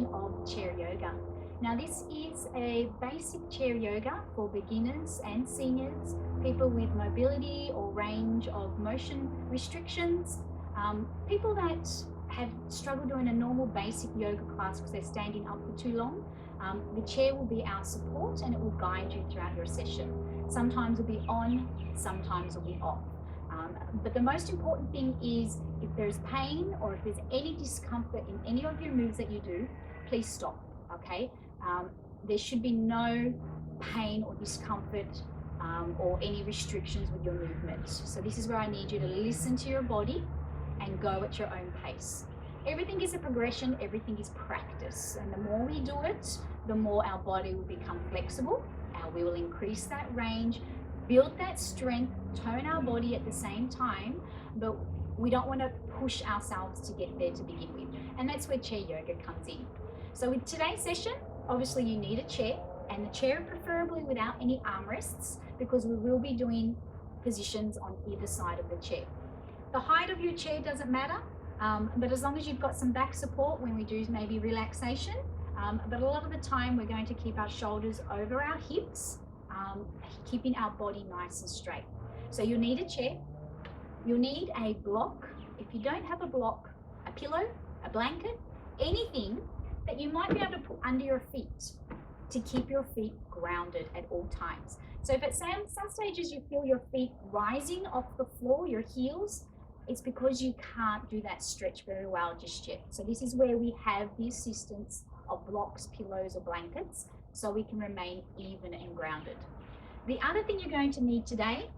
variation of chair yoga. Now this is a basic chair yoga for beginners and seniors, people with mobility or range of motion restrictions, people that have struggled doing a normal basic yoga class because they're standing up for too long. The chair will be our support and it will guide you throughout your session. Sometimes it'll be on, sometimes it'll be off. But the most important thing is if there's pain or if there's any discomfort in any of your moves that you do, please stop, okay? There should be no pain or discomfort or any restrictions with your movements. So this is where I need you to listen to your body and go at your own pace. Everything is a progression, everything is practice. And the more we do it, the more our body will become flexible, and we will increase that range, build that strength, tone our body at the same time, but we don't want to push ourselves to get there to begin with. And that's where chair yoga comes in. So with today's session, obviously you need a chair, and the chair preferably without any armrests, because we will be doing positions on either side of the chair. The height of your chair doesn't matter, but as long as you've got some back support when we do maybe relaxation, but a lot of the time we're going to keep our shoulders over our hips, keeping our body nice and straight. So you'll need a chair, you'll need a block. If you don't have a block, a pillow, a blanket, anything that you might be able to put under your feet to keep your feet grounded at all times. So if at some stages you feel your feet rising off the floor, your heels, it's because you can't do that stretch very well just yet. So this is where we have the assistance of blocks, pillows, or blankets, so we can remain even and grounded. The other thing you're going to need today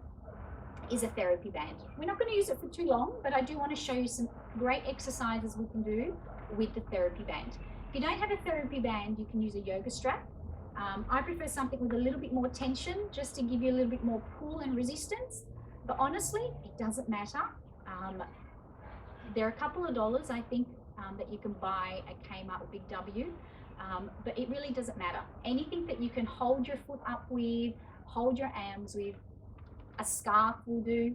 is a therapy band. We're not going to use it for too long, but I do want to show you some great exercises we can do with the therapy band. If you don't have a therapy band, you can use a yoga strap. I prefer something with a little bit more tension, just to give you a little bit more pull and resistance. But honestly, it doesn't matter. There are a couple of dollars, I think, that you can buy at Kmart or Big W, but it really doesn't matter. Anything that you can hold your foot up with, hold your arms with, a scarf will do,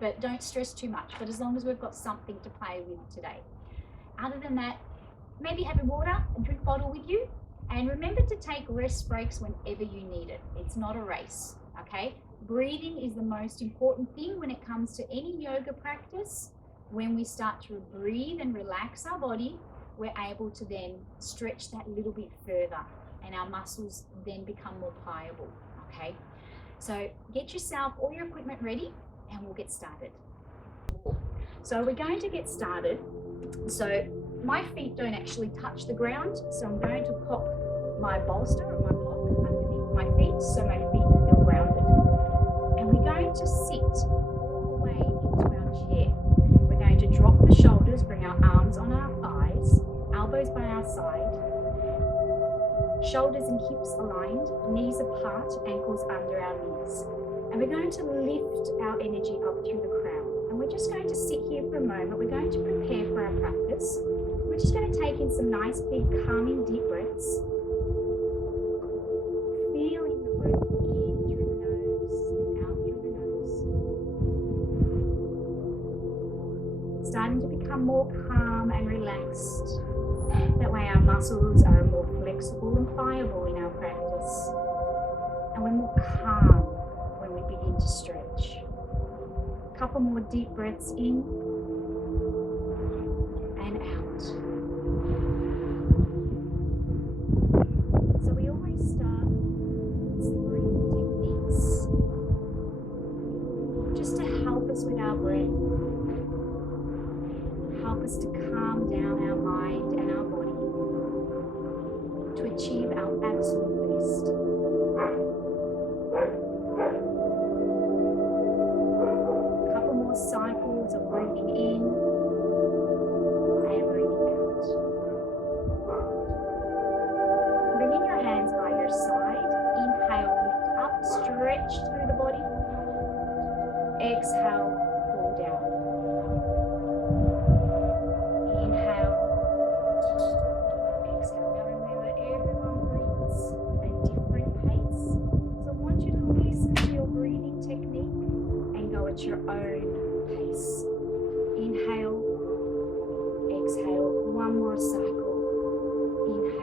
but don't stress too much. But as long as we've got something to play with today. Other than that, maybe have a water, a drink bottle with you, and remember to take rest breaks whenever you need it. It's not a race, okay? Breathing is the most important thing when it comes to any yoga practice. When we start to breathe and relax our body, we're able to then stretch that little bit further, and our muscles then become more pliable, okay? So get yourself all your equipment ready and we'll get started. So we're going to get started. So my feet don't actually touch the ground, so I'm going to pop my bolster or my block underneath my feet so my feet feel grounded. And we're going to sit all the way into our chair. We're going to drop the shoulders, bring our arms on our thighs, elbows by our side, shoulders and hips aligned, knees apart, ankles under our knees. And we're going to lift our energy up through the crown. And we're just going to sit here for a moment. We're going to prepare for our practice. We're just going to take in some nice, big, calming, deep breaths. Feeling the breath in through the nose and out through the nose. Starting to become more calm and relaxed. That way our muscles are more flexible and pliable in our practice. And we're more calm when we begin to stretch. A couple more deep breaths in and out. So we always start with some breathing techniques just to help us with our breath, help us to calm down our mind and our body to achieve our absolute best. Cycles of breathing in and breathing out. Bringing your hands by your side. Inhale, lift up, stretch through the body. Exhale, pull down. Inhale. Exhale. Now remember, everyone breathes at different pace. So I want you to listen to your breathing technique and go at your own pace. Inhale, exhale, one more cycle. Inhale,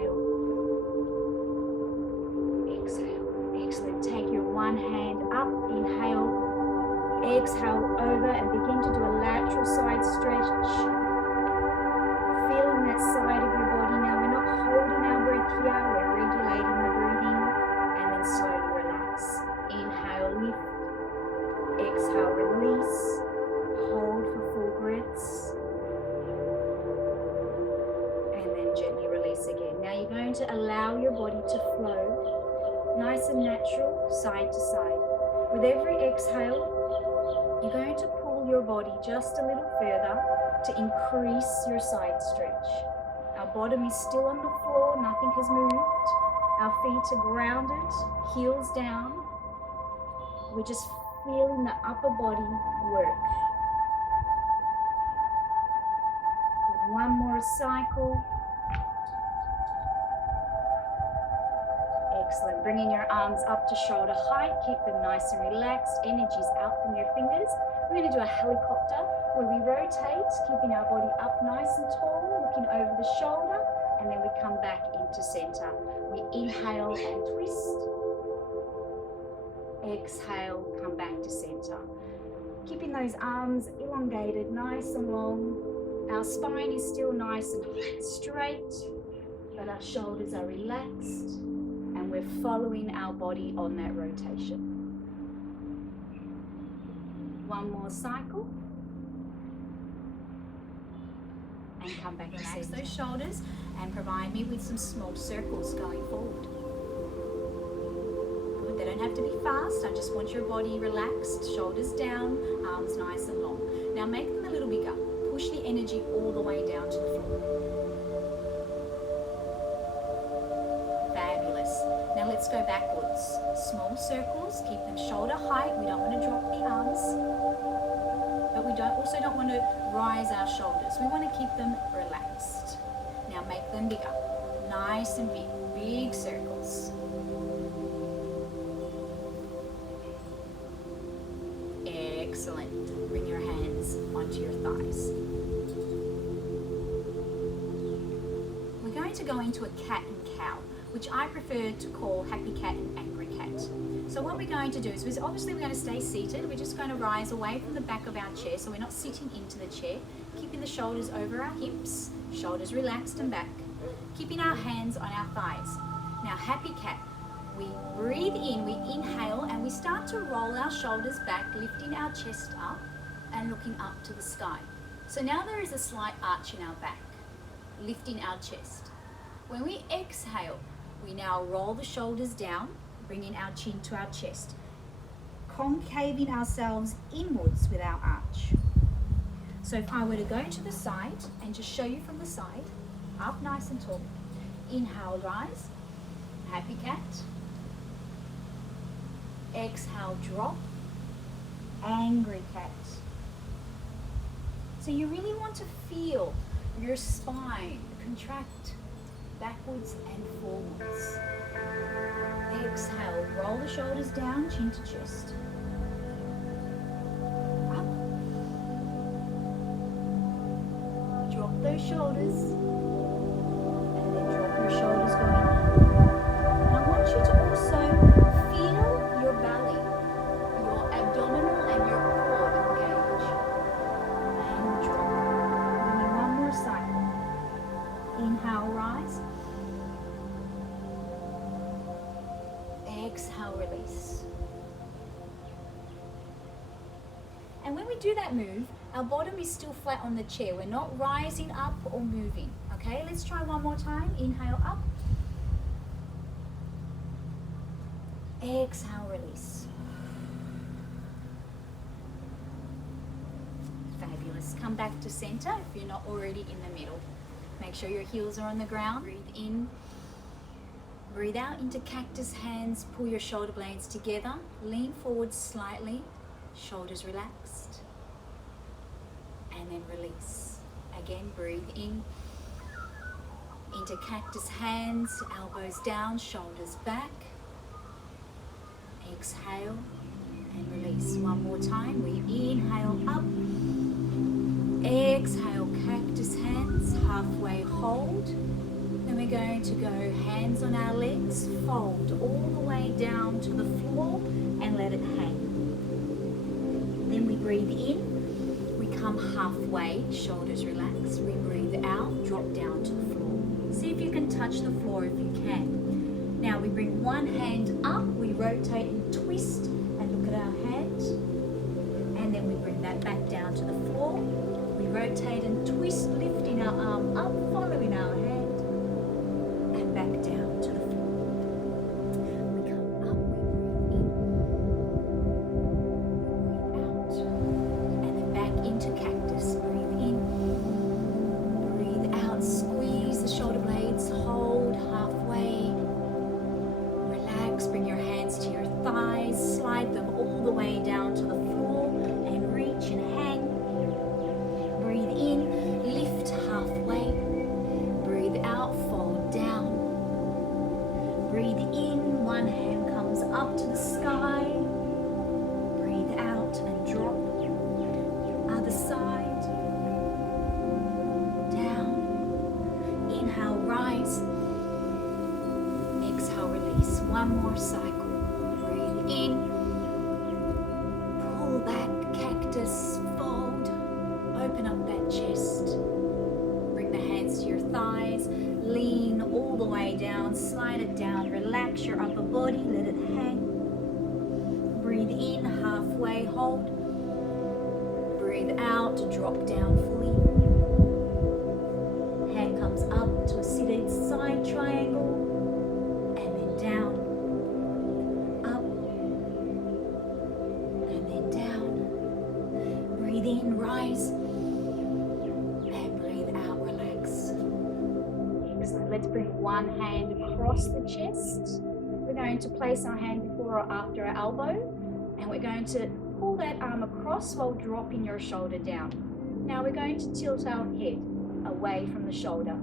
Now you're going to allow your body to flow nice and natural, side to side. With every exhale, you're going to pull your body just a little further to increase your side stretch. Our bottom is still on the floor, nothing has moved. Our feet are grounded, heels down. We're just feeling the upper body work. Good. One more cycle. Excellent. Bringing your arms up to shoulder height. Keep them nice and relaxed. Energy's out from your fingers. We're going to do a helicopter where we rotate, keeping our body up nice and tall, looking over the shoulder, and then we come back into center. We inhale and twist. Exhale, come back to center. Keeping those arms elongated, nice and long. Our spine is still nice and straight, but our shoulders are relaxed. And we're following our body on that rotation. One more cycle. And come back to center. Relax those shoulders and provide me with some small circles going forward. Good, they don't have to be fast. I just want your body relaxed, shoulders down, arms nice and long. Now make them a little bigger. Push the energy all the way down to the floor. Now let's go backwards. Small circles, keep them shoulder height. We don't want to drop the arms, but we also don't want to rise our shoulders. We want to keep them relaxed. Now make them bigger. Nice and big, big circles. Excellent. Bring your hands onto your thighs. We're going to go into a cat and cow, which I prefer to call happy cat and angry cat. So what we're going to do is obviously we're going to stay seated. We're just going to rise away from the back of our chair, so we're not sitting into the chair, keeping the shoulders over our hips, shoulders relaxed and back, keeping our hands on our thighs. Now happy cat, we breathe in, we inhale, and we start to roll our shoulders back, lifting our chest up and looking up to the sky. So now there is a slight arch in our back, lifting our chest. When we exhale, we now roll the shoulders down, bringing our chin to our chest, concaving ourselves inwards with our arch. So if I were to go to the side and just show you from the side, up nice and tall. Inhale, rise, happy cat. Exhale, drop, angry cat. So you really want to feel your spine contract backwards and forwards. Exhale, roll the shoulders down, chin to chest. Up. Drop those shoulders. And then drop your shoulders going in. And I want you to also feel your belly, your abdominal and your core engage. And drop. Bring in one more cycle. Inhale, rise. Exhale, release. And when we do that move, our bottom is still flat on the chair. We're not rising up or moving. Okay, let's try one more time. Inhale, up. Exhale, release. Fabulous. Come back to center if you're not already in the middle. Make sure your heels are on the ground. Breathe in. Breathe out into cactus hands. Pull your shoulder blades together. Lean forward slightly. Shoulders relaxed. And then release. Again, breathe in. Into cactus hands. Elbows down, shoulders back. Exhale and release. One more time. We inhale up. Exhale, cactus hands. Halfway hold. Then we're going to go hands on our legs, fold all the way down to the floor and let it hang. Then we breathe in, we come halfway, shoulders relax. We breathe out, drop down to the floor. See if you can touch the floor if you can. Now we bring one hand up, we rotate and twist and look at our hand. And then we bring that back down to the floor. We rotate and twist, lifting our arm up, following our hand. And Breathe in, one hand comes up to the sky. Breathe out and drop. Other side. Down. Inhale, rise. Exhale, release. One more cycle. Breathe in. Pull back, cactus, fold. Open up that chest. Bring the hands to your thighs. Lean all the way down. Slide it down. Relax your upper body. Let it hang. Breathe in, halfway, hold. Breathe out, drop down fully. Hand comes up to a seated side triangle. And then down. Up. And then down. Breathe in, rise. And breathe out, relax. Excellent. Let's bring one hand across the chest. We're going to place our hand before or after our elbow. And we're going to pull that arm across while dropping your shoulder down. Now we're going to tilt our head away from the shoulder,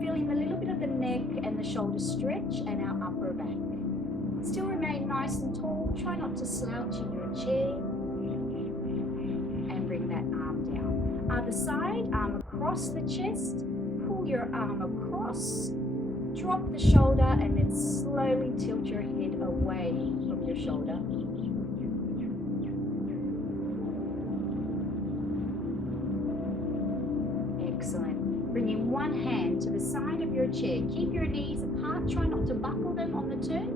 feeling a little bit of the neck and the shoulder stretch and our upper back. Still remain nice and tall. Try not to slouch in your chair. And bring that arm down. Other side, arm across the chest. Pull your arm across. Drop the shoulder and then slowly tilt your head away from your shoulder. Excellent. Bringing one hand to the side of your chair. Keep your knees apart. Try not to buckle them on the turn.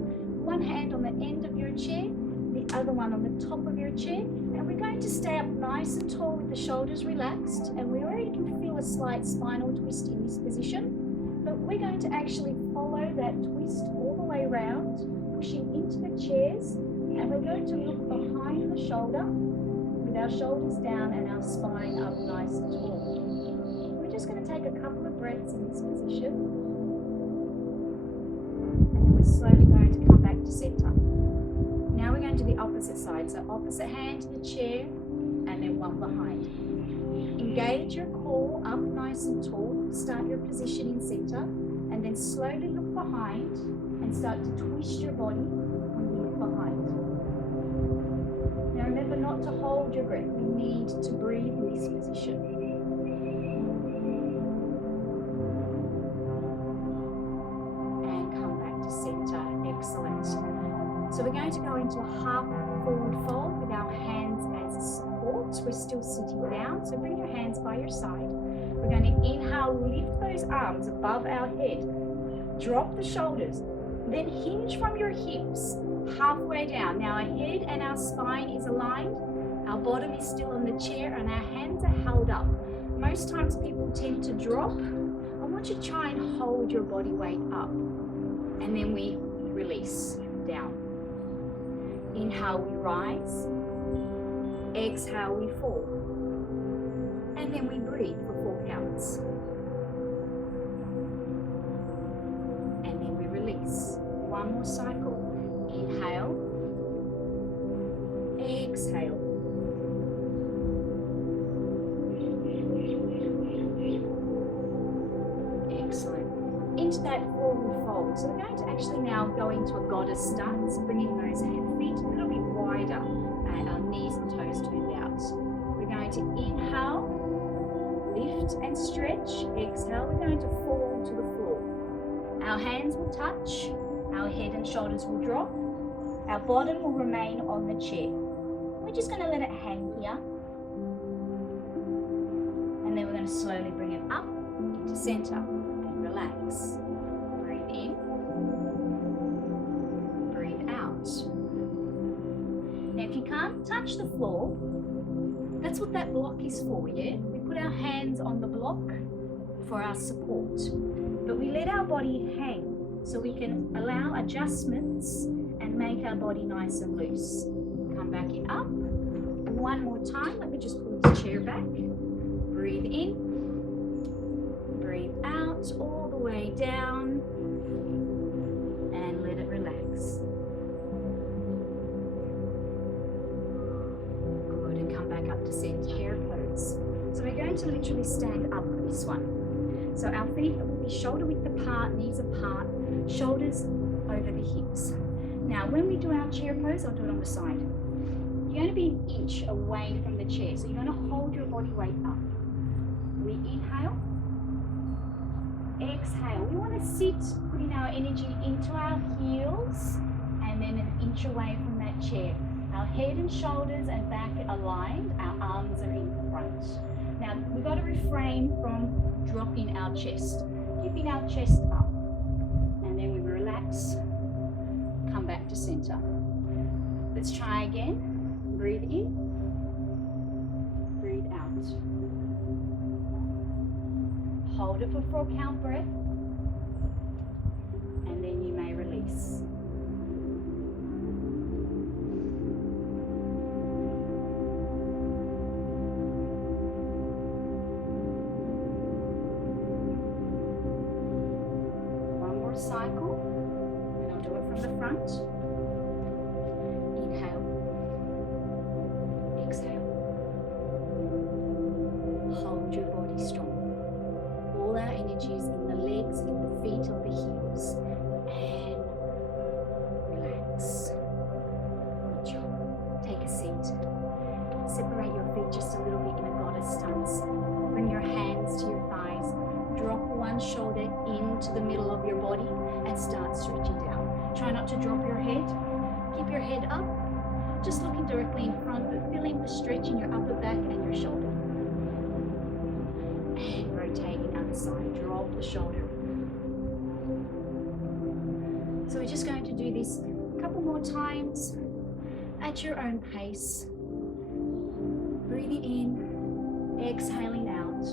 One hand on the end of your chair, the other one on the top of your chair. And we're going to stay up nice and tall with the shoulders relaxed. And we already can feel a slight spinal twist in this position. But we're going to actually follow that twist all the way around, pushing into the chairs. And we're going to look behind the shoulder with our shoulders down and our spine up nice and tall. We're just going to take a couple of breaths in this position. And then we're slowly going to come back to center. Now we're going to the opposite side. So opposite hand to the chair and then one behind. Engage your core up nice and tall. Start your position in center and then slowly look behind and start to twist your body when you look behind. Now remember not to hold your breath. We need to breathe in this position. And come back to center. Excellent. So we're going to go into a half forward fold with our hands as support. We're still sitting down, so bring your hands by your side. We're going to inhale, lift those arms above our head. Drop the shoulders. Then hinge from your hips halfway down. Now our head and our spine is aligned. Our bottom is still on the chair and our hands are held up. Most times people tend to drop. I want you to try and hold your body weight up. And then we release down. Inhale, we rise. Exhale, we fall. And then we breathe for 4 counts. And then we release. One more cycle. Inhale. Exhale. Excellent. Into that forward fold. So we're going to actually now go into a goddess stance, bringing those feet a little bit wider and our knees and toes turned out. We're going to inhale, lift and stretch. Exhale, we're going to fall to the floor. Our hands will touch, our head and shoulders will drop, our bottom will remain on the chair. We're just going to let it hang here. And then we're going to slowly bring it up into center and relax. Breathe in. Breathe out. Now if you can't touch the floor, that's what that block is for, yeah? We put our hands on the block for our support. But we let our body hang so we can allow adjustments and make our body nice and loose. Come back in up. And one more time, let me just pull the chair back. Breathe in. Breathe out all the way down. And let it relax. Good, and come back up to center. Chair pose. So we're going to literally stand up for this one. So our feet will be shoulder width apart, knees apart. Shoulders over the hips. Now, when we do our chair pose, I'll do it on the side. You're going to be an inch away from the chair, so you're going to hold your body weight up. We inhale, exhale. We want to sit, putting our energy into our heels, and then an inch away from that chair. Our head and shoulders and back are aligned, our arms are in front. Now, we've got to refrain from dropping our chest, keeping our chest up. And then we relax, come back to center. Let's try again. Breathe in, breathe out. Hold it for 4 count breath, and then you may release. One more cycle, and I'll do it from the front. Inhale, exhale. Hold your body strong. All our energies in the legs, in the feet, or the heels. And relax. Good job. Take a seat. Separate your feet just a little bit in a goddess stance. Bring your hands to your thighs. Drop one shoulder into the middle of your body and start stretching down. Try not to drop your head. Keep your head up. Just looking directly in front, but feeling the stretch in your upper back and your shoulder. And rotating other side. Drop the shoulder. So we're just going to do this a couple more times at your own pace. Breathing in, exhaling out.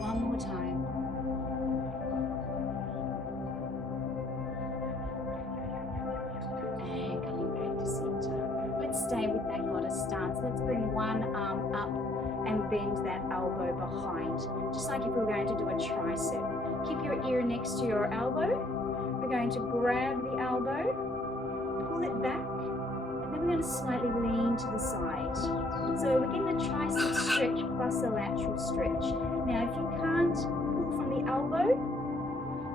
One more time. And coming back to center. Let's stay with that goddess stance. Let's bring one arm up and bend that elbow behind, just like if we were going to do a tricep. Keep your ear next to your elbow. We're going to grab the elbow, pull it back, and then we're going to slightly lean to the side. So we're getting a tricep stretch plus a lateral stretch. Now, if you can't pull from the elbow,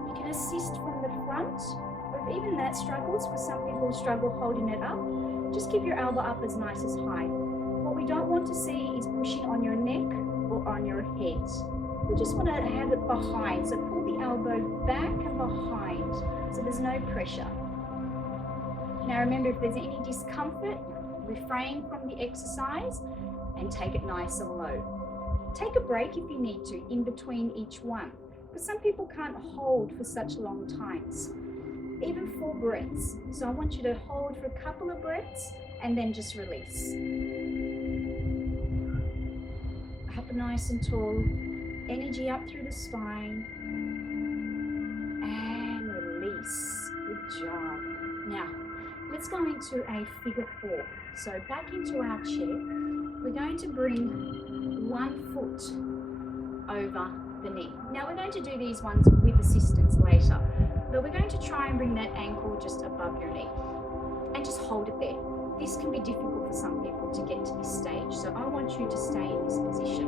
you can assist from the front, or if even that struggles, for some people who struggle holding it up, just keep your elbow up as nice as high. What we don't want to see is pushing on your neck or on your head. We just want to have it behind, so pull the elbow back and behind, so there's no pressure. Now remember, if there's any discomfort, refrain from the exercise and take it nice and low. Take a break if you need to in between each one, because some people can't hold for such long times, even 4 breaths. So I want you to hold for a couple of breaths and then just release. Up nice and tall, energy up through the spine, and release. Good job. Now, let's go into a figure 4. So back into our chair, we're going to bring one foot over the knee. Now we're going to do these ones with assistance later, but we're going to try and bring that ankle just above your knee and just hold it there. This can be difficult for some people to get to this stage, so I want you to stay in this position.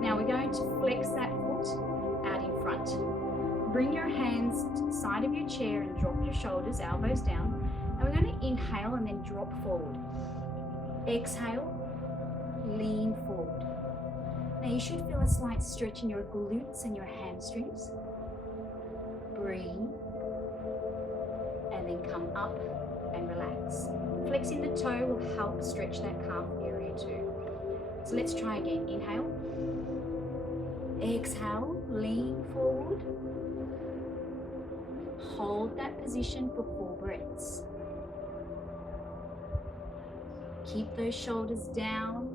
Now we're going to flex that foot out in front. Bring your hands to the side of your chair and drop your shoulders, elbows down. And we're going to inhale and then drop forward. Exhale, lean forward. Now you should feel a slight stretch in your glutes and your hamstrings. Breathe. And then come up and relax. Flexing the toe will help stretch that calf area too. So let's try again. Inhale. Exhale, lean forward. Hold that position for 4 breaths. Keep those shoulders down,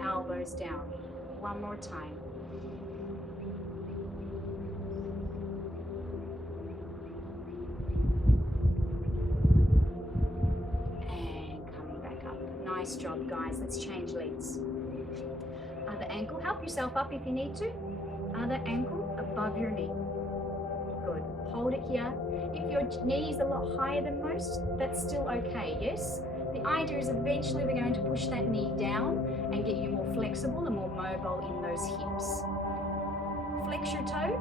elbows down. One more time. And coming back up. Nice job, guys. Let's change legs. Other ankle, help yourself up if you need to. Other ankle above your knee. Good. Hold it here. If your knee is a lot higher than most, that's still okay, yes? The idea is eventually we're going to push that knee down and get you more flexible and more mobile in those hips. Flex your toe,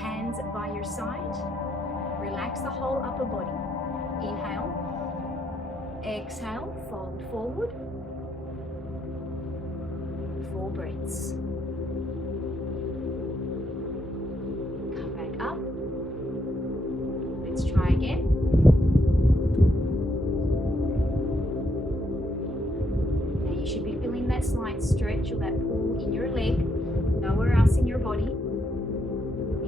hands by your side. Relax the whole upper body. Inhale. Exhale, fold forward. 4 breaths. Come back up. Let's try again. Now you should be feeling that slight stretch or that pull in your leg, nowhere else in your body.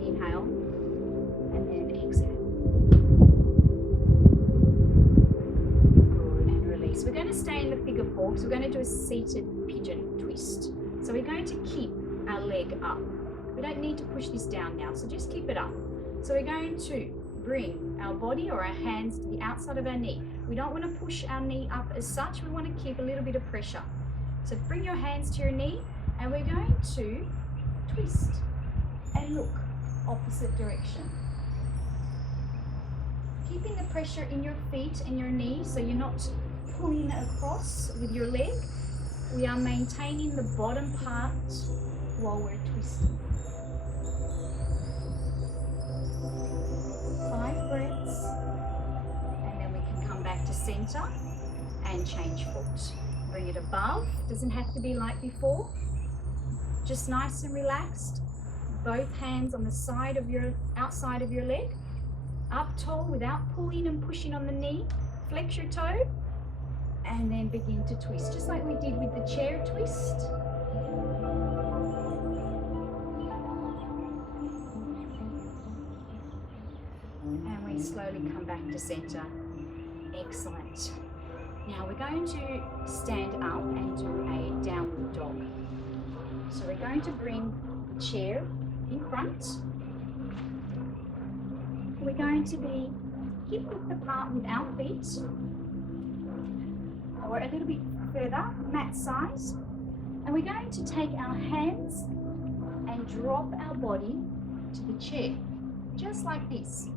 Inhale, and then exhale. Good, and release. We're going to stay in the figure 4 because we're going to do a seated pigeon twist. So we're going to keep our leg up. We don't need to push this down now, so just keep it up. So we're going to bring our body or our hands to the outside of our knee. We don't want to push our knee up as such. We want to keep a little bit of pressure. So bring your hands to your knee, and we're going to twist and look opposite direction. Keeping the pressure in your feet and your knees so you're not pulling across with your leg. We are maintaining the bottom part while we're twisting. 5 breaths, and then we can come back to center and change foot. Bring it above, doesn't have to be like before, just nice and relaxed. Both hands on the side of your, outside of your leg, up tall without pulling and pushing on the knee. Flex your toe, and then begin to twist, just like we did with the chair twist. And we slowly come back to center. Excellent. Now we're going to stand up and do a downward dog. So we're going to bring the chair in front. We're going to be hip width apart with our feet, or a little bit further, mat size. And we're going to take our hands and drop our body to the chair, just like this.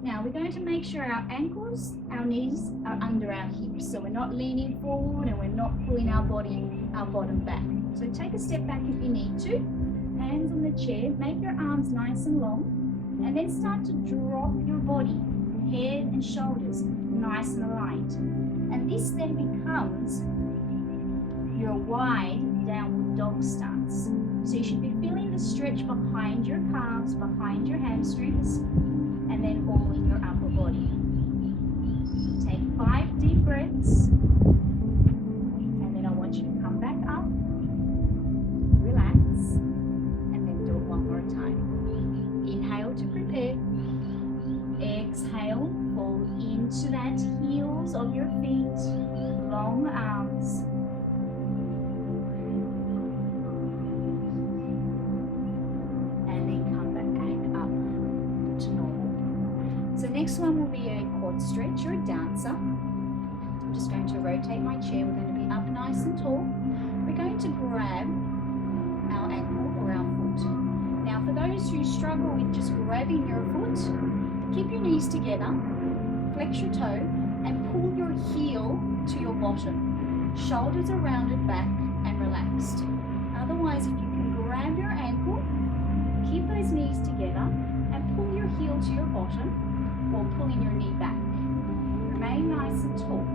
Now we're going to make sure our ankles, our knees are under our hips, so we're not leaning forward and we're not pulling our body, our bottom back. So take a step back if you need to. Hands on the chair, make your arms nice and long, and then start to drop your body, head and shoulders, nice and aligned. And this then becomes your wide downward dog stance. So you should be feeling the stretch behind your calves, behind your hamstrings, and then all in your upper body. Take 5 deep breaths, and then I want you to come back up, relax, and then do it one more time. Inhale to prepare. Exhale, fall into that heels of your feet, long arms. And then come back up to normal. So next one will be a quad stretch or a dancer. I'm just going to rotate my chair. We're going to be up nice and tall. We're going to grab our ankle or our foot. Now for those who struggle with just grabbing your foot, keep your knees together, flex your toe, and pull your heel to your bottom. Shoulders are rounded back and relaxed. Otherwise, if you can grab your ankle, keep those knees together, and pull your heel to your bottom, or pulling your knee back. Remain nice and tall.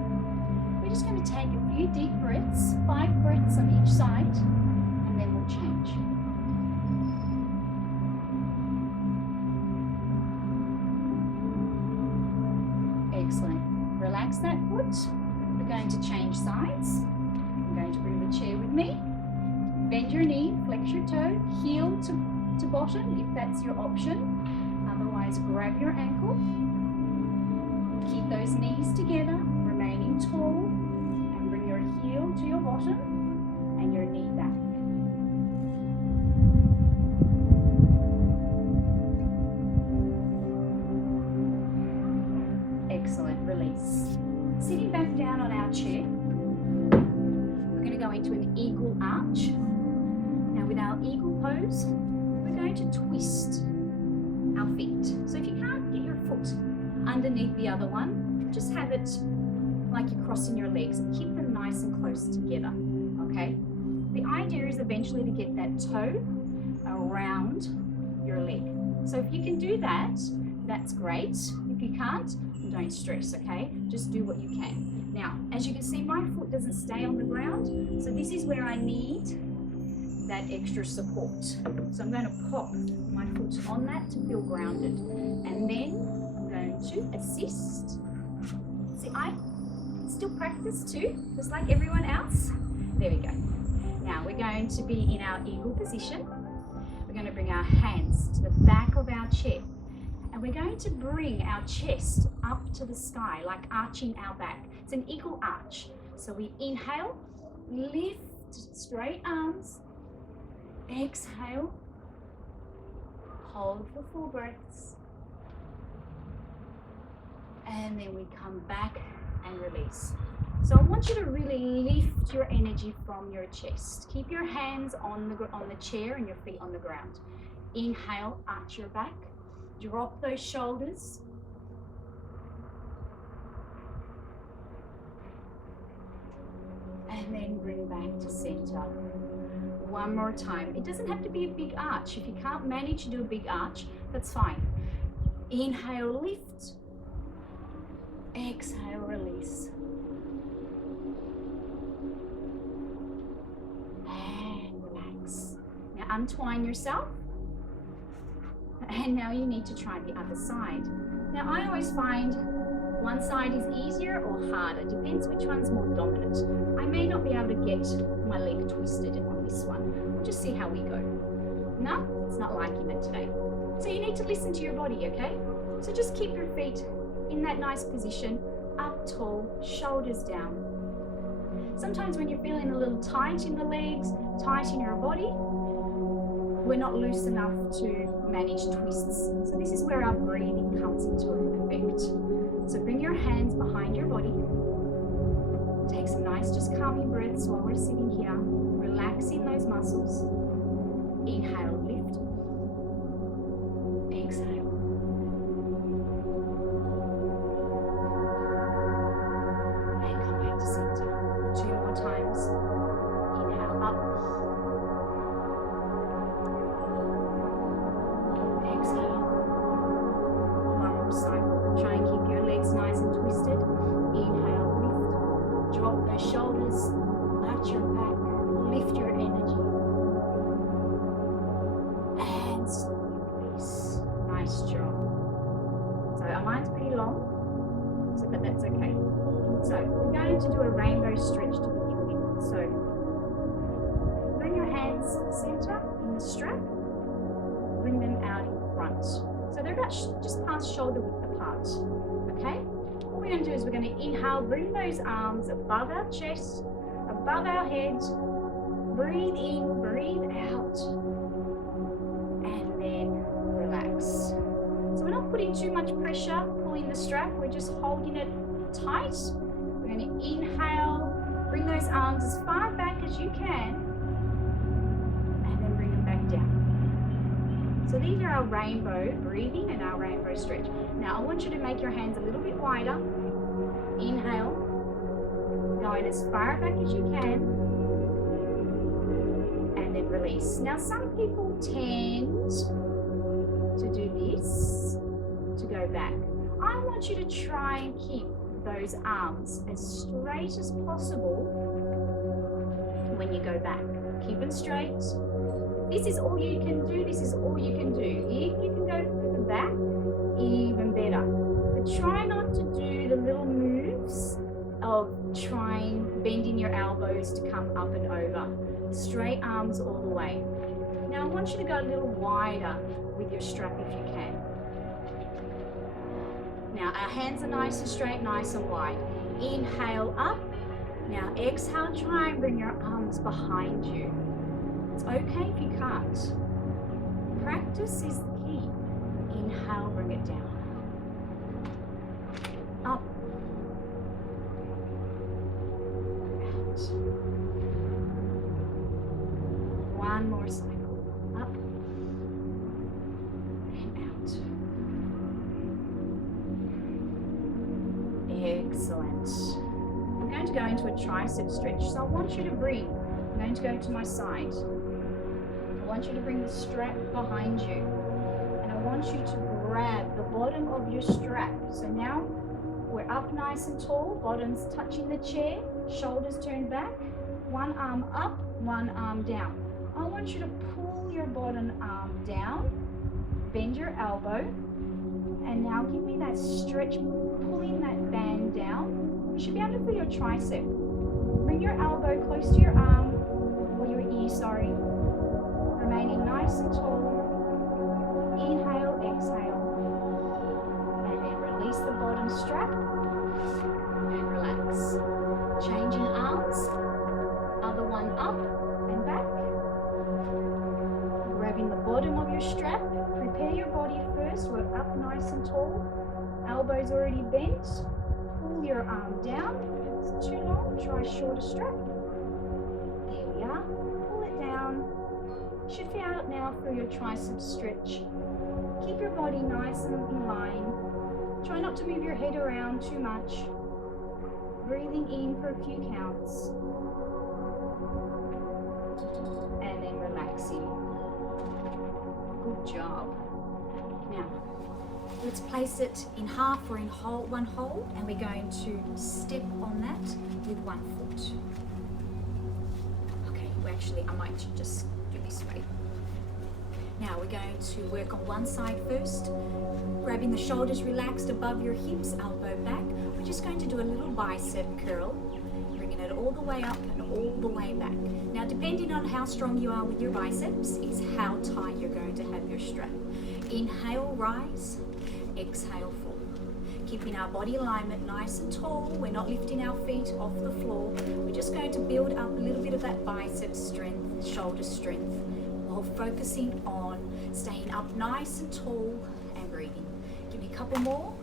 We're just going to take a few deep breaths, 5 breaths on each side, and then we'll change. Excellent. Relax that foot. We're going to change sides. I'm going to bring the chair with me. Bend your knee, flex your toe, heel to bottom if that's your option. Otherwise, grab your ankle. Keep those knees together, remaining tall, and bring your heel to your bottom and your knee back. Excellent, release. Sitting back down on our chair, we're going to go into an eagle arch. Now with our eagle pose, we're going to twist our feet. So if you can't get your foot underneath the other one, just have it like you're crossing your legs, and keep them nice and close together, okay? The idea is eventually to get that toe around your leg. So if you can do that, that's great. If you can't, don't stress, okay? Just do what you can. Now, as you can see, my foot doesn't stay on the ground, so this is where I need that extra support. So I'm going to pop my foot on that to feel grounded. And then I'm going to assist. See, I still practice too, just like everyone else. There we go. Now we're going to be in our eagle position. We're going to bring our hands to the back of our chair. And we're going to bring our chest up to the sky, like arching our back. It's an eagle arch. So we inhale, lift straight arms. Exhale, hold for 4 breaths. And then we come back and release. So I want you to really lift your energy from your chest. Keep your hands on the chair and your feet on the ground. Inhale, arch your back. Drop those shoulders. And then bring back to center. One more time. It doesn't have to be a big arch. If you can't manage to do a big arch, that's fine. Inhale, lift. Exhale, release. And relax. Now untwine yourself. And now you need to try the other side. Now I always find one side is easier or harder. Depends which one's more dominant. I may not be able to get my leg twisted on this one. We'll just see how we go. No, it's not liking it today. So you need to listen to your body, okay? So just keep your feet in that nice position, up tall, shoulders down. Sometimes when you're feeling a little tight in the legs, tight in your body, we're not loose enough to manage twists. So this is where our breathing comes into effect. So bring your hands behind your body. Take some nice, just calming breaths while we're sitting here, relaxing those muscles. Inhale, lift. Exhale. And come back to center. 2 more times. Inhale, up. Exhale. One more cycle. Try and keep your legs nice and twisted. Inhale, lift. Drop those shoulders. Arch your back. Lift your energy. And slowly release. Nice job. So our line's pretty long, but that's okay. So we're going to do a rainbow stretch to begin with. So bring your hands center in the strap. Bring them out in front. So they're about just past shoulder width apart. Okay? What we're going to do is we're going to inhale, bring those arms above our chest, above our head. Breathe in, breathe out. And then relax. So we're not putting too much pressure, pulling the strap. We're just holding it tight. We're going to inhale, bring those arms as far back as you can. And then bring them back down. So these are our rainbow breathing and our rainbow stretch. Now I want you to make your hands a little bit wider. Inhale, going as far back as you can, and then release. Now some people tend to do this, to go back. I want you to try and keep those arms as straight as possible when you go back. Keep them straight. This is all you can do. This is all you can do. If you can go further back, even better. But try not to do the little moves of bending your elbows to come up and over. Straight arms all the way. Now I want you to go a little wider with your strap if you can. Now our hands are nice and straight, nice and wide. Inhale up. Now exhale, try and bring your arms behind you. It's okay if you can't. Practice is the key. Inhale, bring it down. Up. Out. One more cycle. Up. And out. Excellent. into a tricep stretch. So I want you to breathe. I'm going to go to my side. I want you to bring the strap behind you. And I want you to grab the bottom of your strap. So now we're up nice and tall, bottoms touching the chair, shoulders turned back, one arm up, one arm down. I want you to pull your bottom arm down, bend your elbow, and now give me that stretch, pulling that band down. You should be able to feel your tricep. Bring your elbow close to your arm, or your ear, sorry. Remaining nice and tall. Inhale, exhale. And then release the bottom strap and relax. Changing arms, other one up and back. Grabbing the bottom of your strap. Prepare your body first. We're up nice and tall. Elbows already bent. Pull your arm down. If it's too long, try shorter strap. There we are. Pull it down. Should feel out now for your tricep stretch. Keep your body nice and in line. Try not to move your head around too much. Breathing in for a few counts. And then relaxing. Good job. Now, let's place it in half or in one hold, and we're going to step on that with one foot. Okay, well actually I might just do this way. Now we're going to work on one side first, grabbing the shoulders relaxed above your hips, elbow back. We're just going to do a little bicep curl, bringing it all the way up and all the way back. Now depending on how strong you are with your biceps is how tight you're going to have your strap. Inhale, rise, exhale, fall. Keeping our body alignment nice and tall. We're not lifting our feet off the floor. We're just going to build up a little bit of that bicep strength, shoulder strength, while focusing on staying up nice and tall and breathing. Give me a couple more.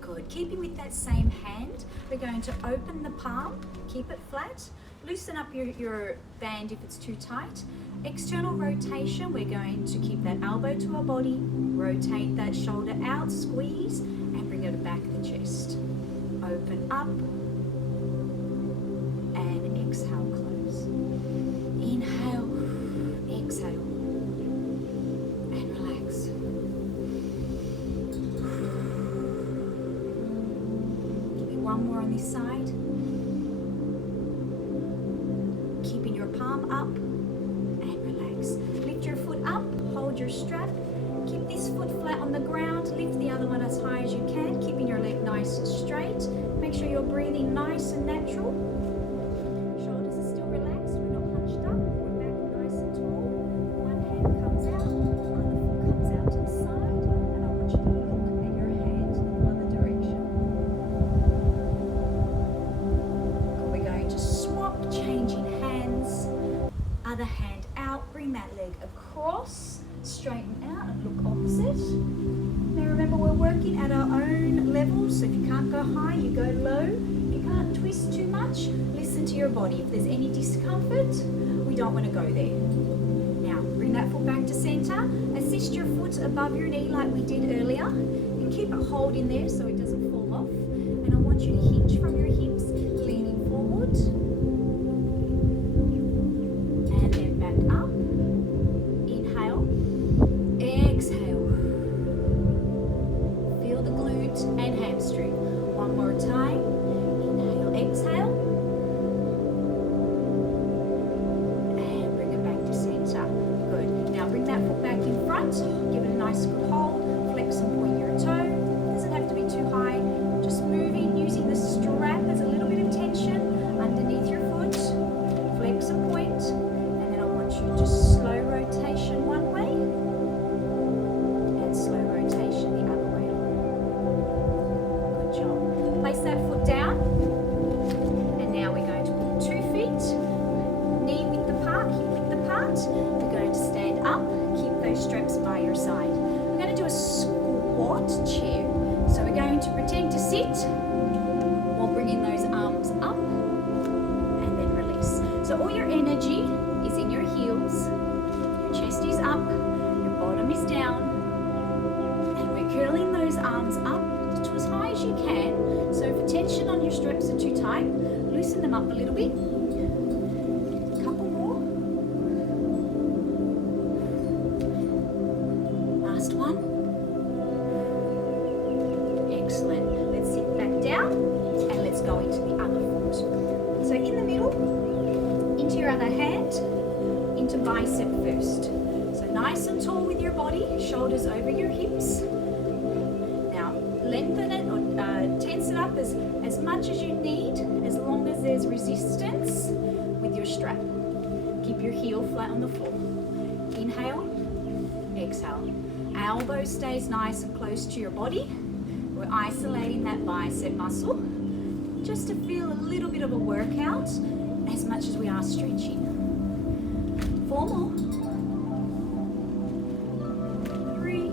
Good. Keeping with that same hand, we're going to open the palm, keep it flat, loosen up your band if it's too tight. External rotation, we're going to keep that elbow to our body, rotate that shoulder out, squeeze, and bring it back the chest. Open up, and exhale, close. Inhale, exhale, and relax. Give me one more on this side. Keeping your palm up and relax. Lift your foot up, hold your strap. Keep this foot flat on the ground. Lift the other one as high as you can, keeping your leg nice and straight. Make sure you're breathing nice and natural. Shoulders are still relaxed. We're not hunched up. We're back nice and tall. One hand comes out, other foot comes out to the side, and I want you to look at your hand in the other direction. We're going to swap, changing hands. Other hand out. Bring that leg across. Straighten out and look opposite. Now remember, we're working at our own level, so if you can't go high, you go low. If you can't twist too much, listen to your body. If there's any discomfort, we don't want to go there. Now, bring that foot back to center. Assist your foot above your knee like we did earlier, and keep it holding there so it doesn't fall off. And I want you to hinge from your hips, leaning forward. And then back up. Inhale. Exhale. Feel the glute and hamstring. One more time. Inhale, exhale. And bring it back to center. Good. Now bring that foot back in front. Give it a nice good hold. Flex and point your toe. Doesn't have to be too high. Just moving, using the strap as a little bit of tension underneath your foot. Flex and point. And then I want you to slow rotation one way. Slow rotation the other way. Good job. Place that foot down. And now we're going to put 2 feet, knee width apart, hip width apart. We're going to stand up, keep those straps by your side. We're going to do a squat chair. So we're going to pretend to sit while bringing those arms up and then release. So all your energy is in your heels, your chest is up, your bottom is down. Curling those arms up to as high as you can. So loosen them up a little bit. Couple more. Last one. Excellent. Let's sit back down and let's go into the other foot. So in the middle, into your other hand, into bicep first. So nice and tall with your body, shoulders over your hips. Now lengthen it or tense it up as much as you need, as long as there's resistance with your strap. Keep your heel flat on the floor. Inhale, exhale. Elbow stays nice and close to your body. We're isolating that bicep muscle just to feel a little bit of a workout as much as we are stretching. 4 more. 3, 2,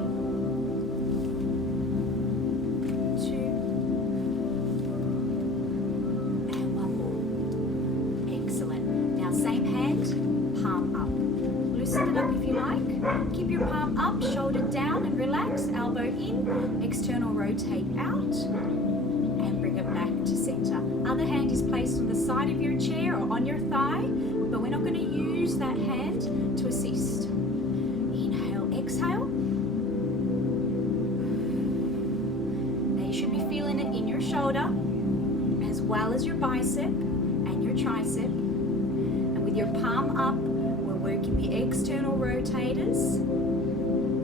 and 1 more. Excellent. Now same hand, palm up. Loosen it up if you like. Keep your palm up, shoulder down and relax. Elbow in, external rotate out. And bring it back to center. Other hand is placed on the side of your chair or on your thigh, but we're not going to use that hand to assist. Inhale, exhale. Now you should be feeling it in your shoulder as well as your bicep and your tricep. And with your palm up, we're working the external rotators,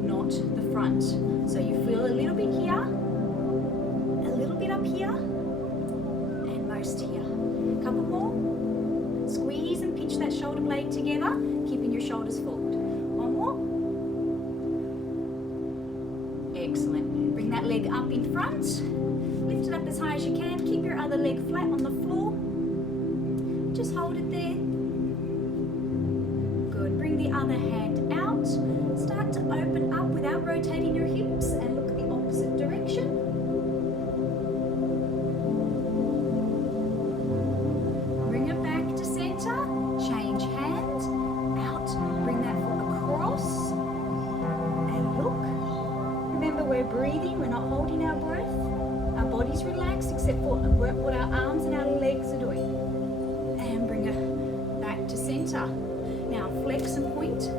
not the front. So you feel a little bit here, a little bit up here, and most here. A couple more. Squeeze and pinch that shoulder blade together, keeping your shoulders forward. 1 more. Excellent. Bring that leg up in front. Lift it up as high as you can. Keep your other leg flat on the floor. Just hold it there. Good. Bring the other hand out. Start to open up without rotating your hips and look the opposite direction. Change hand, out, bring that foot across, and look. Remember, we're breathing, we're not holding our breath. Our body's relaxed except for what our arms and our legs are doing. And bring it back to center. Now flex and point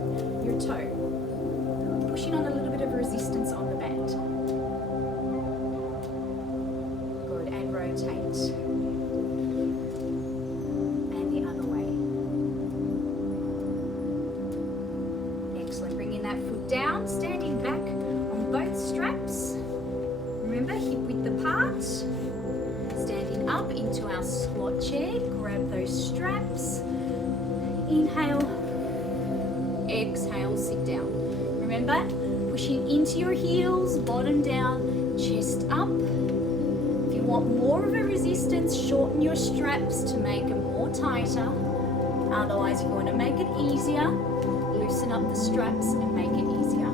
your toe. Pushing on a little bit of resistance on the band. Good, and rotate. Down, standing back on both straps. Remember, hip width apart. Standing up into our squat chair. Grab those straps. Inhale. Exhale, sit down. Remember, pushing into your heels, bottom down, chest up. If you want more of a resistance, shorten your straps to make them more tighter. Otherwise, if you want to make it easier, loosen up the straps and make it easier.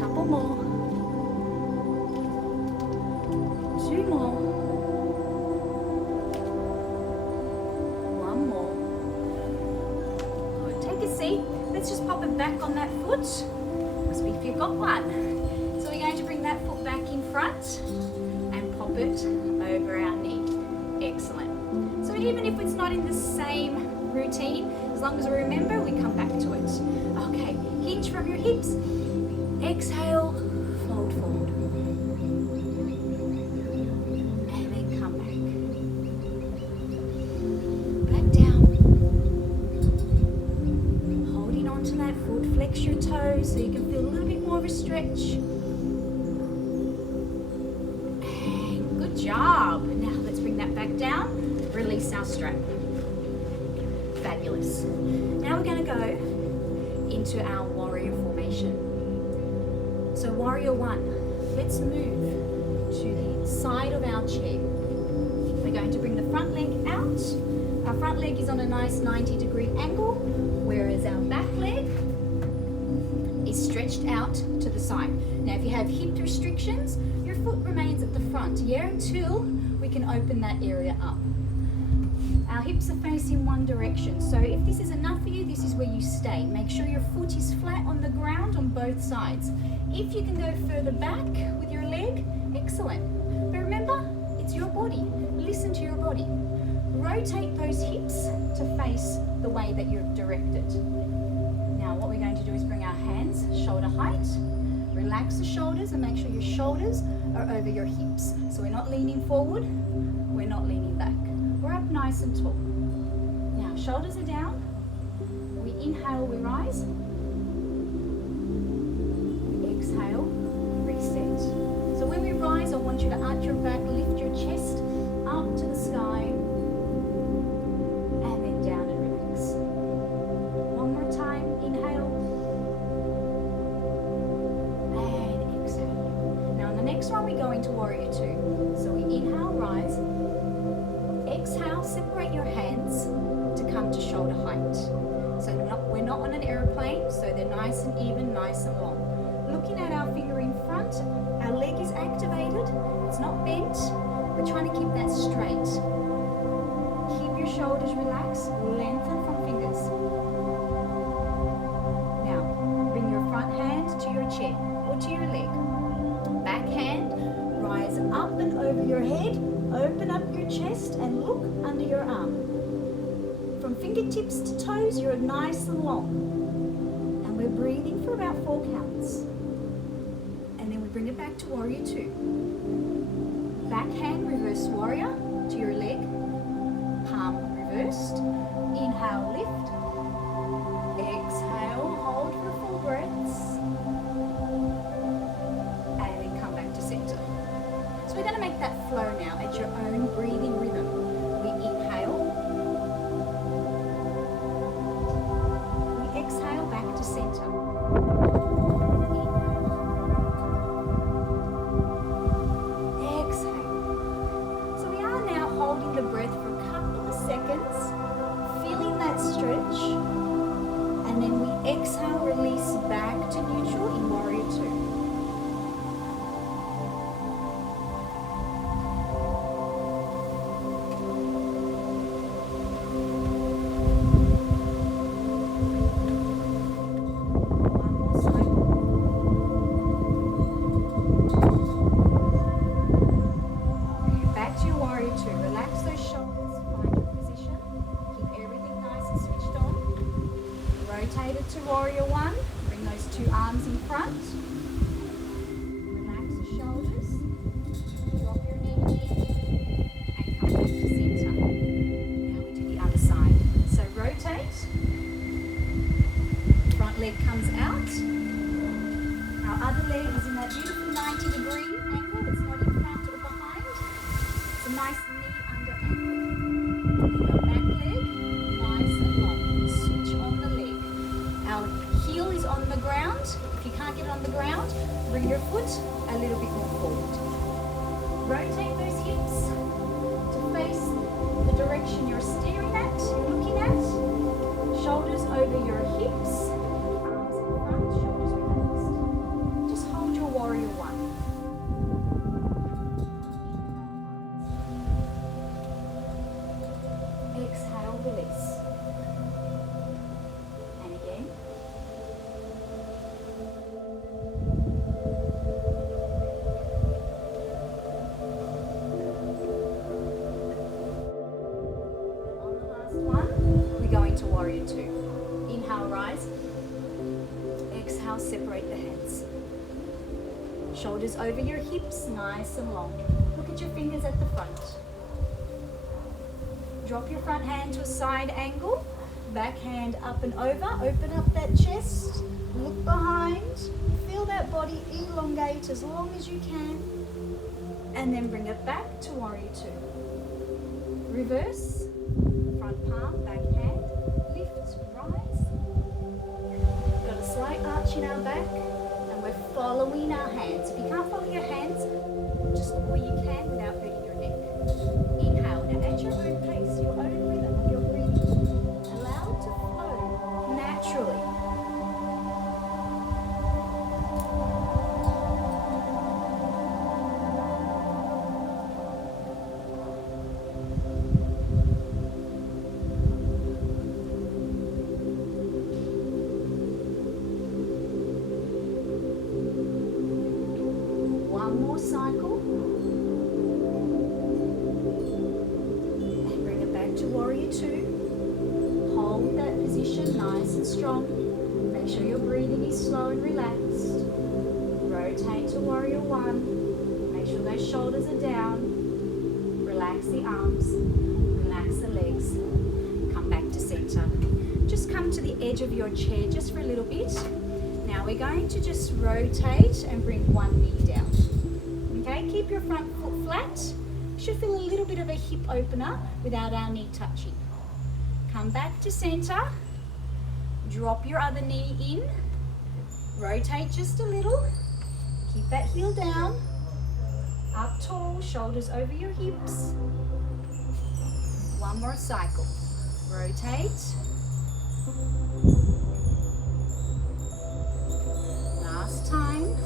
Couple more. 2 more. 1 more. Good. Take a seat. Let's just pop it back on that foot. Must be if you've got one. So we're going to bring that foot back in front and pop it over our knee. Excellent. So even if it's not in the same routine, as long as we remember, we come back to it. Okay, hinge from your hips. Exhale, fold forward. And then come back. Back down. Holding onto that foot. Flex your toes so you can feel a little bit more of a stretch. And good job. Now let's bring that back down. Release our strap. Fabulous. Now we're going to go into our warrior formation. So warrior 1, let's move to the side of our chair. We're going to bring the front leg out. Our front leg is on a nice 90-degree angle, whereas our back leg is stretched out to the side. Now if you have hip restrictions, your foot remains at the front, until we can open that area up. Our hips are facing one direction, so if this is enough for you, this is where you stay. Make sure your foot is flat on the ground on both sides. If you can go further back with your leg, excellent. But remember, it's your body. Listen to your body. Rotate those hips to face the way that you're directed. Now what we're going to do is bring our hands shoulder height. Relax the shoulders and make sure your shoulders are over your hips. So we're not leaning forward, we're not leaning back. We're up nice and tall. Now shoulders are down. We inhale, we rise. We exhale, reset. So when we rise, I want you to arch your back, lift your chest up to the sky, and then down and relax. One more time, inhale, and exhale. Now on the next one, we go into warrior two. So we inhale, rise, exhale, separate your hands to come to shoulder height. So we're not on an airplane, so they're nice and even, nice and long. Looking at our finger in front, our leg is activated, it's not bent. We're trying to keep that straight. Keep your shoulders relaxed, lengthen from fingers. Now, bring your front hand to your chair or to your leg. Back hand, rise up and over your head, open up your chest and look under your arm. From fingertips to toes, you're nice and long. And we're breathing for about 4 counts. And then we bring it back to warrior two. Back hand, reverse warrior to your leg. Palm reversed. Inhale, lift. Exhale, hold for full breaths. And then come back to center. So we're going to make that flow now at your own breathing rhythm. We inhale. Exhale back to center. Exhale. So we are now holding the breath for a couple of seconds, feeling that stretch, and then we exhale, release back to neutral in warrior two. To warrior one, bring those two arms in front. Relax the shoulders. Drop your knee and come back to center. Now we do the other side. So rotate. Front leg comes out. Our other leg is in that beautiful 90-degree angle. It's not in front or behind. It's a nice knee under angle. And our back leg, nice and long. Switch on the leg. Our heel is on the ground. If you can't get on the ground, bring your foot a little bit more forward. Rotate those hips to face the direction you're staring at, you're looking at. Shoulders over your hips. Arms in front, shoulders relaxed. Just hold your warrior one. Exhale, release. To warrior two. Inhale, rise. Exhale, separate the hands. Shoulders over your hips, nice and long. Look at your fingers at the front. Drop your front hand to a side angle. Back hand up and over. Open up that chest. Look behind. Feel that body elongate as long as you can. And then bring it back to warrior two. Reverse. Front palm, back hand. Lift, rise. Got a slight arch in our back and we're following our hands. If you can't follow your hands, just look where you can without hurting your neck. Inhale. Now at your own pace, your own rhythm of your breathing. Allow it to flow naturally. One more cycle. And bring it back warrior two. Hold that position nice and strong. Make sure your breathing is slow and relaxed. Rotate to warrior one. Make sure those shoulders are down. Relax the arms. Relax the legs. Come back to center. Just come to the edge of your chair just for a little bit. Now we're going to just rotate and bring one knee down. Okay, keep your front foot flat. Should feel a little bit of a hip opener without our knee touching. Come back to center. Drop your other knee in. Rotate just a little. Keep that heel down. Up tall, shoulders over your hips. One more cycle. Rotate. Last time.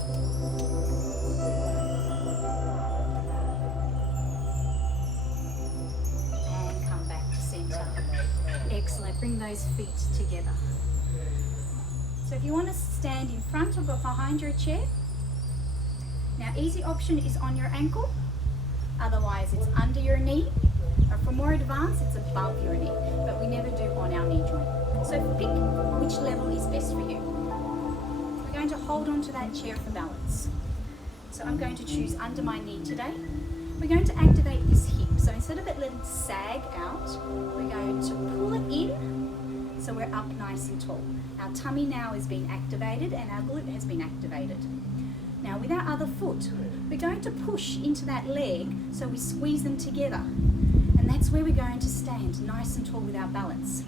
And come back to center. Excellent. Bring those feet together. So if you want to stand in front or behind your chair, now easy option is on your ankle, otherwise it's under your knee, or for more advanced it's above your knee, but we never do on our knee joint. So pick which level is best for you. We're going to hold on to that chair for balance. So I'm going to choose under my knee today. We're going to activate this hip. So instead of it letting it sag out, we're going to pull it in so we're up nice and tall. Our tummy now is being activated and our glute has been activated. Now with our other foot, we're going to push into that leg so we squeeze them together. And that's where we're going to stand nice and tall with our balance.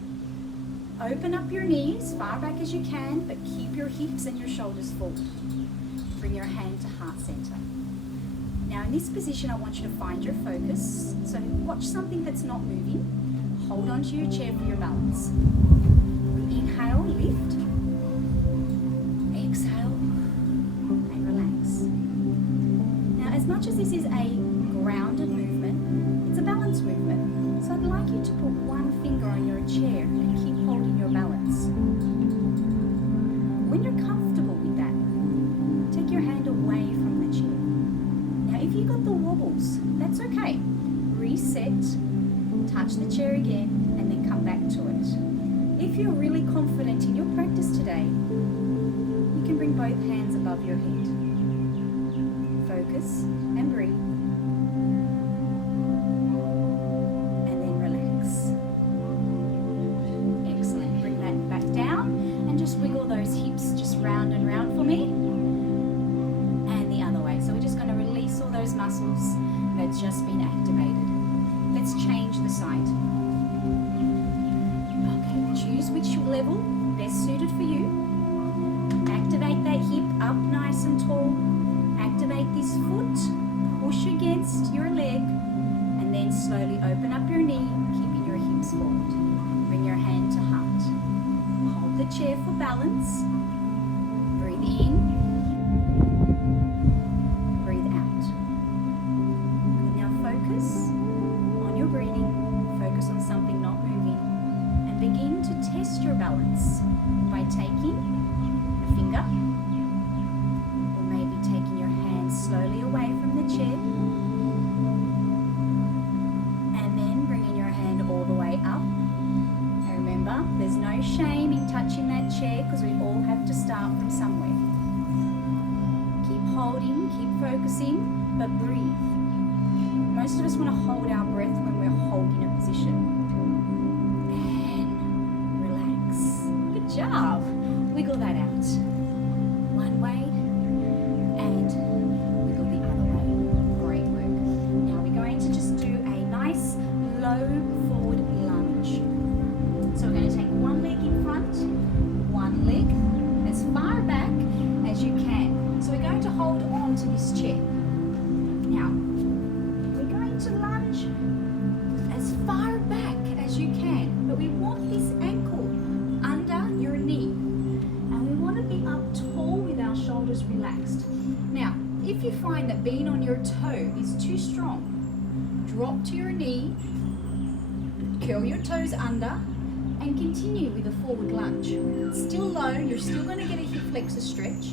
Open up your knees far back as you can, but keep your hips and your shoulders forward. Bring your hand to heart center. Now in this position, I want you to find your focus. So watch something that's not moving. Hold on to your chair for your balance. We inhale, lift. Exhale. As much as this is a grounded movement, it's a balance movement. So I'd like you to put one finger on your chair and keep holding your balance. When you're comfortable with that, take your hand away from the chair. Now if you got the wobbles, that's okay. Reset, touch the chair again, and then come back to it. If you're really confident in your practice today, you can bring both hands above your head. Focus and breathe. And then relax. Excellent. Bring that back down and just wiggle those hips just round and round for me. And the other way. So we're just going to release all those muscles that's just been activated. Let's change the side. Okay, choose which level best suited for you. Activate that hip up nice and tall. Activate this foot, push against your leg, and then slowly open up your knee, keeping your hips forward. Bring your hand to heart. Hold the chair for balance. Breathe in. Breathe out. Good. Now focus on your breathing. Focus on something not moving. And begin to test your balance by taking a finger, slowly away from the chair, and then bringing your hand all the way up. And remember, there's no shame in touching that chair because we all have to start from somewhere. Keep holding, keep focusing, but breathe. Most of us want to hold our breath when we're holding a position. And relax. Good job. Wiggle that out. One way. Forward lunge. So we're going to take one leg in front, one leg as far back as you can. So we're going to hold on to this chair. Now, we're going to lunge as far back as you can, but we want this ankle under your knee. And we want to be up tall with our shoulders relaxed. Now, if you find that being on your toe is too strong, drop to your knee, curl your toes under, and continue with a forward lunge. Still low, you're still going to get a hip flexor stretch.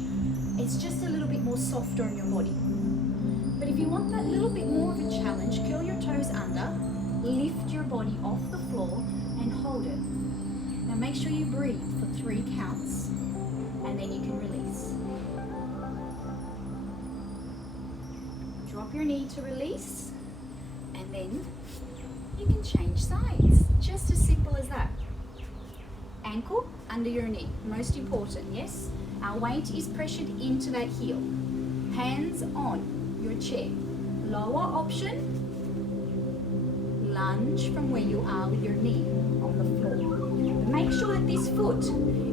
It's just a little bit more softer on your body. But if you want that little bit more of a challenge, curl your toes under, Lift your body off the floor and hold it. Now make sure you breathe for 3 counts, and then you can release. Drop your knee to release, and then you can change sides. Just as simple as that. Ankle under your knee, most important, yes? Our weight is pressured into that heel. Hands on your chair. Lower option, lunge from where you are with your knee on the floor. Make sure that this foot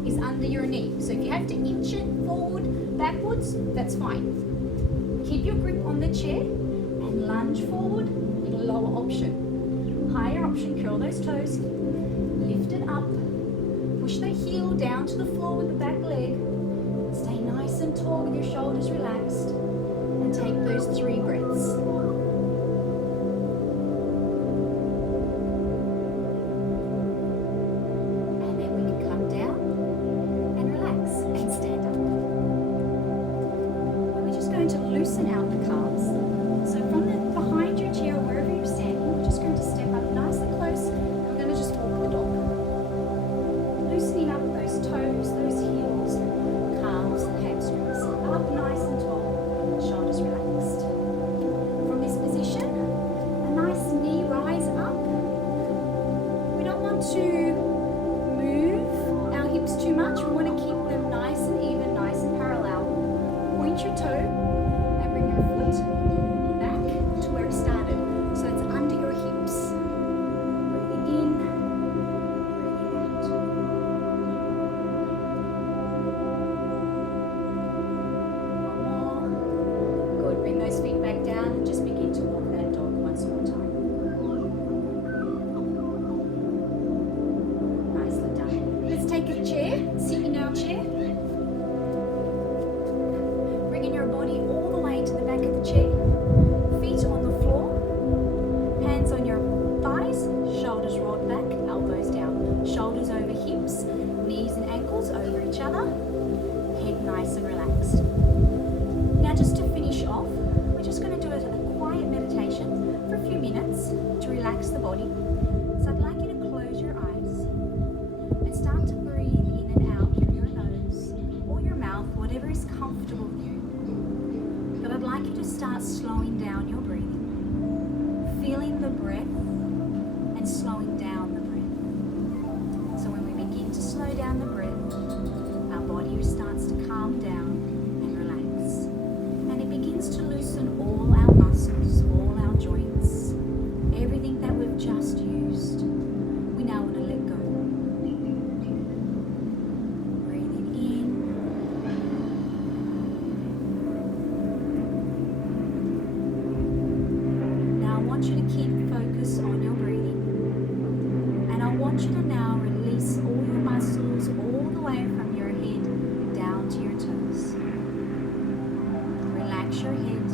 is under your knee. So if you have to inch it forward, backwards, that's fine. Keep your grip on the chair and lunge forward with a lower option. Higher option, curl those toes, lift it up, push the heel down to the floor with the back leg. Stay nice and tall with your shoulders relaxed, and take those 3 breaths. Loosen out the calves. So from behind your chair or wherever you're standing, we're just going to step up nice and close, and we're going to just walk the dog. Loosening up those toes, those heels, calves and hamstrings. Up nice and tall, shoulders relaxed. From this position, a nice knee rise up. We don't want to move our hips too much. We want to keep them nice and even, nice and parallel. Point your toe back to where it started. So it's under your hips. Breathing in, breathing out. One more. Good. Bring those feet back down and just begin to walk that dog once more time. Nicely done. Let's take a chair. Sit in our chair. Bringing your body all the way to the back of the chair. Feet on the floor. Hands on your thighs. Shoulders rolled back. Elbows down. Shoulders over hips. Knees and ankles over each other. Head nice and relaxed. Now just to finish off, we're just going to do a quiet meditation for a few minutes to relax the body. So I'd like you to close your eyes and start to breathe in and out through your nose or your mouth, whatever is comfortable with you. But I'd like you to start slowing down your breathing, feeling the breath and slowing down the breath. So when we begin to slow down the breath, our body starts to calm down and relax. And it begins to loosen all our muscles, all our joints, everything that we've just used. We now want to let go. Breathing in. Now I want you to keep focus on your breathing. And I want you to now release all your muscles all the way from your head down to your toes. Relax your head,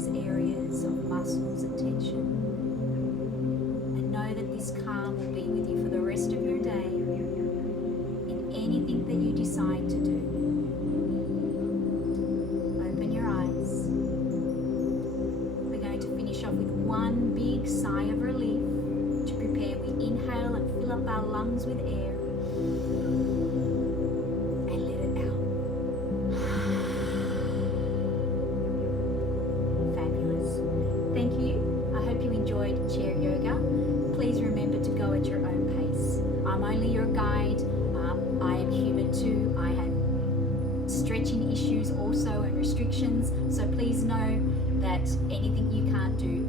those areas of muscles and tension. And know that this calm will be with you for the rest of your day in anything that you decide to do. Open your eyes. We're going to finish off with one big sigh of relief. To prepare, we inhale and fill up our lungs with air. And let it out. Fabulous. Thank you. I hope you enjoyed chair yoga. Please remember to go at your own pace. I'm only your guide. I am human too. I have stretching issues also and restrictions. So please know that anything you can't do,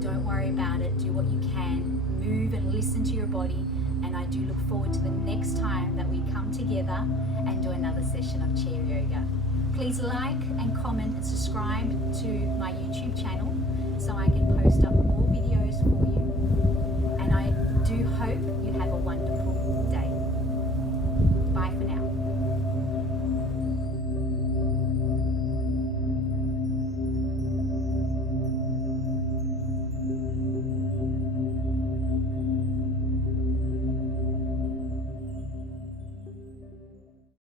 don't worry about it. Do what you can. Move and listen to your body. And I do look forward to the next time that we come together and do another session of chair yoga. Please like and comment and subscribe to my YouTube channel so I can post up more videos for you. And I do hope you have a wonderful day. Bye for now.